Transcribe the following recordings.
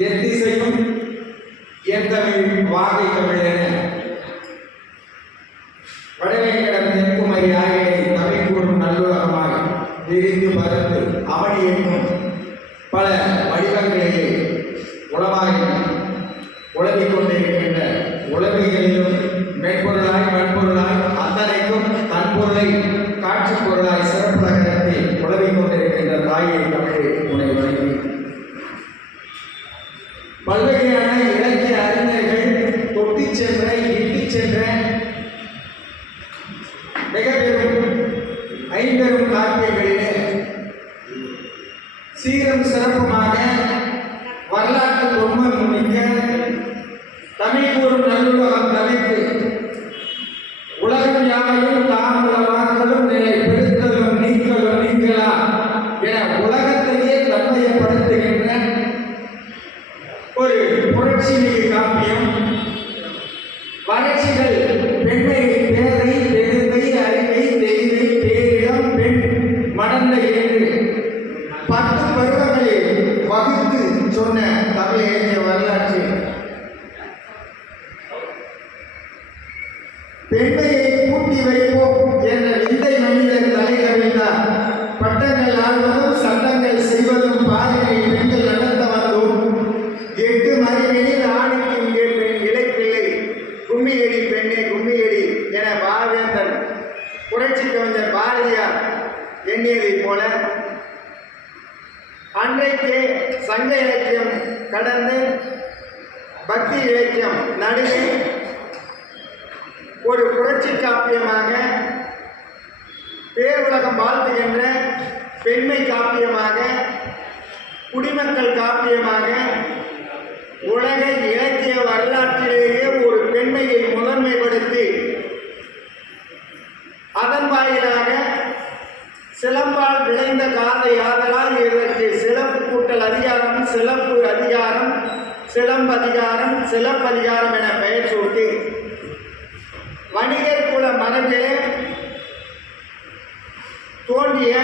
எத்திசையும் எத்தமிழ் வாகை தமிழென வடவேங்கடம் தென்குமரி ஆகிய தமிழ் கூறும் நல்லுலகமாக விரிந்து பறந்து அவனி என்னும் சொன்ன தமிழ் இலக்கிய வரலாற்று. பெண்மையை கூட்டி வைப்போம் என்ற விந்தை மனிதர் தலை பட்டங்கள் ஆடுவதும் சட்டங்கள் செய்வதும் பாதையை பெண்கள் நடத்த வந்தோம் எட்டு மறிவெளியில் ஆணுக்கு இங்கே பெண் கும்மியடி பெண்ணே கும்மியடி என பாவேந்தன் புரட்சி கவிஞர் பாரதியார் எண்ணியதைப் போல அன்றைக்கே சங்க இலக்கியம் கடந்து பக்தி இலக்கியம் நடுவே ஒரு புரட்சி காப்பியமாக பேருலகம் வாழ்த்துகின்ற பெண்மை காப்பியமாக குடிமக்கள் காப்பியமாக உலக இலக்கிய வரலாற்றிலேயே சிலம்பதிகாரம் சிலப்பதிகாரம் என பெயர் சூட்டி. வணிகர் குல மரபிலே தோன்றிய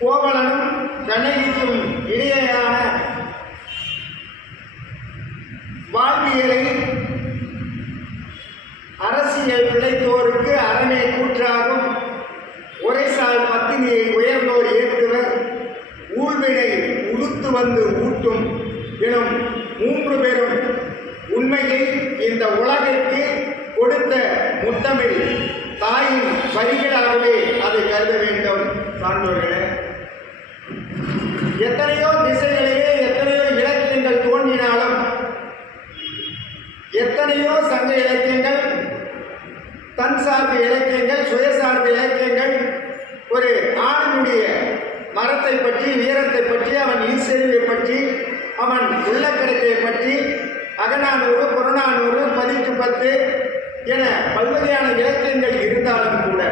கோவலனும் கண்ணகிக்கும் இடையேயான வாழ்வியலை அரசியல் பிழைத்தோருக்கு அரணே கூற்றாகும். உரைசால் பத்தினியை உயர்ந்தோர் ஏற்றுவர். ஊழ்வினை உடுத்து வந்து ஊட்டும் எனும் மூன்று பேரும் உண்மையை இந்த உலகிற்கு கொடுத்த முத்தமிழ் தாயின் வரிகளாகவே அதை கருத வேண்டும். சான்றோர்களே எத்தனையோ திசைகளிலே எத்தனையோ இலக்கியங்கள் தோன்றினாலும் எத்தனையோ சங்க இலக்கியங்கள் தன் சார்பு இலக்கியங்கள் சுயசார்பு இலக்கியங்கள் ஒரு ஆணுடைய மரத்தை பற்றி வீரத்தை பற்றி அவன் ஈசெறிவை பற்றி அவன் உள்ளக்கடத்தை பற்றி அகநானூறு புறநானூறு பதிக்கு பத்து என பல்வகையான இலக்கியங்கள் இருந்தாலும் கூட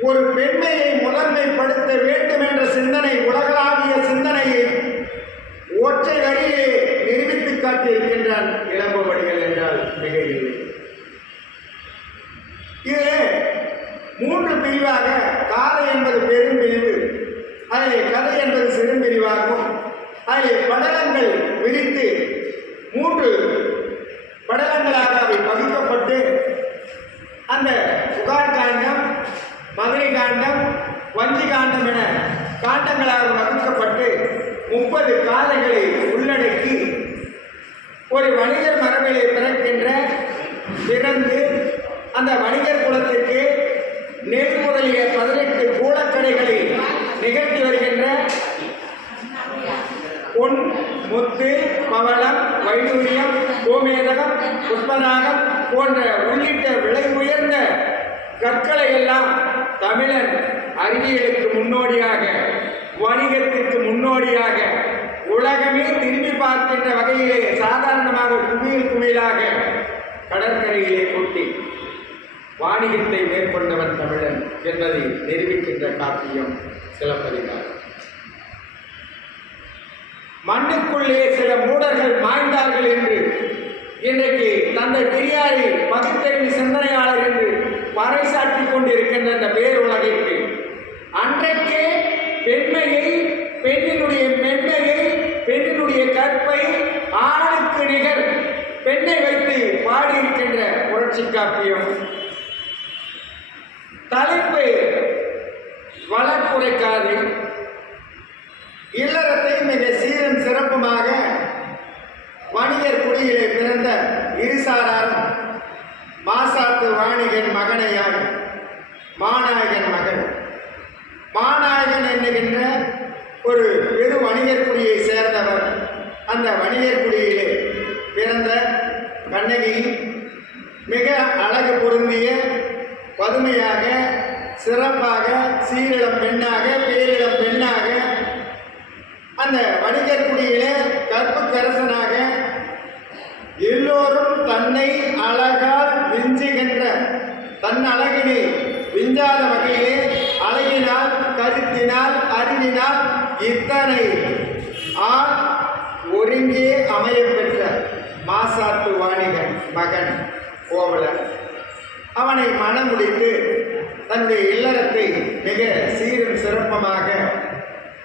ஒரு பெண்மையை முதன்மைப்படுத்த வேண்டும் என்ற சிந்தனை உலகளாவிய சிந்தனையை ஒற்றை வரியிலே நிரூபித்து காட்டியிருக்கின்றான் இளம்பவடிகள் என்றால் மிக இல்லை இதிலே மூன்று பிரிவாக காதை என்பது பெரும் பிரிவு அதிலே கதை என்பது சிறும் பிரிவாகவும் அதில் படலங்கள் விரித்து மூன்று படலங்களாக அவை பகுக்கப்பட்டு அந்த புகார் காண்டம் மதுரை காண்டம் வஞ்சி காண்டம் என காண்டங்களாக வகுக்கப்பட்டு முப்பது காதைகளை உள்ளடக்கி ஒரு வணிகர் மரபிலே பிறக்கின்ற பிறந்து அந்த வணிகர் பவளம் வைடூரியம் கோமேதகம் புஷ்பராகம் போன்ற உள்ளிட்ட விலை உயர்ந்த கற்களை எல்லாம் தமிழன் அறிவியலுக்கு முன்னோடியாக வணிகத்திற்கு முன்னோடியாக உலகமே திரும்பி பார்க்கின்ற வகையிலே சாதாரணமாக குமிழ் குமிழாக கடற்கரையிலே கொட்டி வாணிகத்தை மேற்கொண்டவன் தமிழன் என்பதை நிரூபிக்கின்ற காப்பியம் சிலப்பதிகாரம். மண்ணுக்குள்ளே சில மூடர்கள் மாய்ந்தார்கள் என்று. இன்றைக்கு தந்தை பெரியாரி பகுத்தறிவு சிந்தனையாளர் என்று பறைசாற்றி கொண்டிருக்கின்ற அந்த பேர் உலகிற்கு அன்றைக்கே பெண்மையை பெண்ணினுடைய மென்மையை பெண்ணினுடைய கற்பை ஆணுக்கு நிகர் பெண்ணை வைத்து பாடியிருக்கின்ற புரட்சி காப்பியம். தலைப்பு வழக்குரைக்காதே சீரும் வணிகர் குடியிலே பிறந்த இருசாரார் மாசாத்து வாணிகன் மகனையார் மாநாயகன் மகன் மாநாயகன் என்னுகின்ற ஒரு பெரு வணிகர் குடியை சேர்ந்தவர் அந்த வணிகர் குடியிலே பிறந்த கண்ணகி மிக அழகு பொருந்திய பதுமையாக சிறப்பாக சீரிளம் பெண்ணாக பேர் பெண்ணாக அந்த வணிகர் கற்புக்கரசனாக எல்லோரும் தன்னை அழகால் விஞ்சுகின்ற தன் அழகினை விஞ்சாத வகையிலே அழகினால் கருத்தினால் அறிவினால் இத்தனை ஆள் ஒருங்கே அமைய பெற்ற மாசாத்து வாணிகன் மகன் கோவலன். அவனை மனமுடித்து தன்னுடைய இல்லறத்தை மிக சீரும் சிறப்பமாக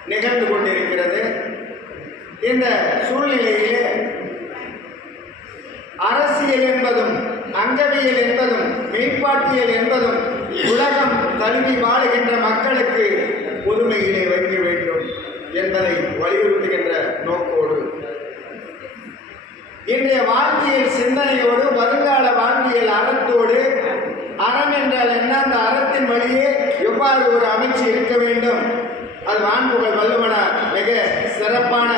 நிகழ்ந்து கொண்டிருக்கிறது. இந்த சூழ்நிலையிலே அரசியல் என்பதும் அங்கவியல் என்பதும் மேம்பாட்டியல் என்பதும் உலகம் கல்வி வாழுகின்ற மக்களுக்கு புதுமையிலே வைக்க வேண்டும் என்பதை வலியுறுத்துகின்ற நோக்கோடு. இன்றைய வாழ்வியல் சிந்தனையோடு வருங்கால வாழ்வியல் அறத்தோடு அறம் என்றால் என்ன? அந்த அறத்தின் வழியே எவ்வாறு ஒரு அமைச்சு இருக்க வேண்டும்? அது வான்புகழ் வல்லுவனார். மிக சிறப்பான